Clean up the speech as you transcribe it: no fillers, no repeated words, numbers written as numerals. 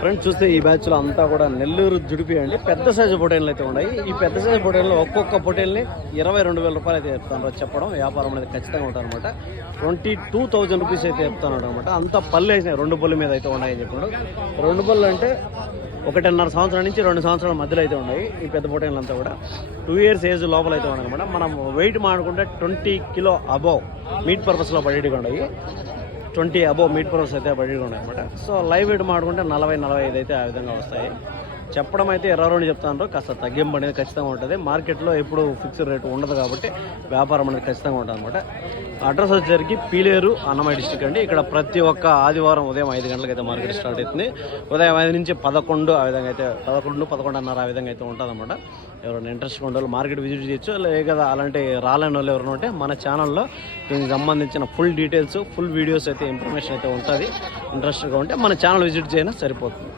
Friends చూస్తే ఈ బ్యాచ్లో అంతా కూడా నెల్లూరు జుడిపి అండి. పెద్ద సైజు పొటేన్లు అయితే ఉన్నాయి. ఈ పెద్ద సైజు పొటేన్లో ఒక్కొక్క పొటేల్ని 22,000 రూపాయలు అయితే చెప్తాను చెప్పడం. వ్యాపారం అనేది ఖచ్చితంగా ఉంటుంది అనమాట. 22,000 రూపీస్ అయితే చెప్తాను అనమాట. అంత పళ్ళు వేసినాయి, 2 పళ్ళు మీద అయితే ఉన్నాయని చెప్పాడు. 2 పళ్ళు అంటే 1.5 సంవత్సరాల నుంచి 2 సంవత్సరాల మధ్యలో అయితే ఉన్నాయి ఈ పెద్ద పొటేన్లు అంతా కూడా. 2 ఇయర్స్ ఏజ్ లోపల అయితే ఉన్నాయి అనమాట. మనం వెయిట్ మాడుకుంటే 20 కిలో అబోవ్ మీట్ పర్పస్లో పడేటిగా ఉన్నాయి. 20 అబోవ్ మీట్ పర్పస్ అయితే పడేటిగా ఉన్నాయి అనమాట. సో లైవ్ వెయిట్ మాడుకుంటే 40-45 అయితే ఆ విధంగా వస్తాయి. చెప్పడం అయితే 22 చెప్తాను. కాస్త తగ్గింపు అనేది ఖచ్చితంగా ఉంటుంది. మార్కెట్లో ఎప్పుడు ఫిక్స్డ్ రేటు ఉండదు కాబట్టి వ్యాపారం అనేది ఖచ్చితంగా ఉంటుంది అనమాట. అడ్రస్ వచ్చేసరికి పీలేరు, అన్నమయ్య డిస్ట్రిక్ట్ అండి. ఇక్కడ ప్రతి ఒక్క ఆదివారం ఉదయం 5 గంటలకు అయితే మార్కెట్ స్టార్ట్ అవుతుంది. ఉదయం 5 నుంచి 11 ఆ విధంగా అయితే 11-11:30 ఆ విధంగా అయితే ఉంటుంది అనమాట. ఎవరైనా ఇంట్రెస్ట్గా ఉండాలి మార్కెట్ విజిట్ చేయొచ్చు. లేదా అలాంటి రాలేని వాళ్ళు ఎవరైనా ఉంటే మన ఛానల్లో దీనికి సంబంధించిన ఫుల్ డీటెయిల్స్, ఫుల్ వీడియోస్ అయితే ఇన్ఫర్మేషన్ అయితే ఉంటుంది. ఇంట్రెస్ట్గా ఉంటే మన ఛానల్ విజిట్ చేయనా సరిపోతుంది.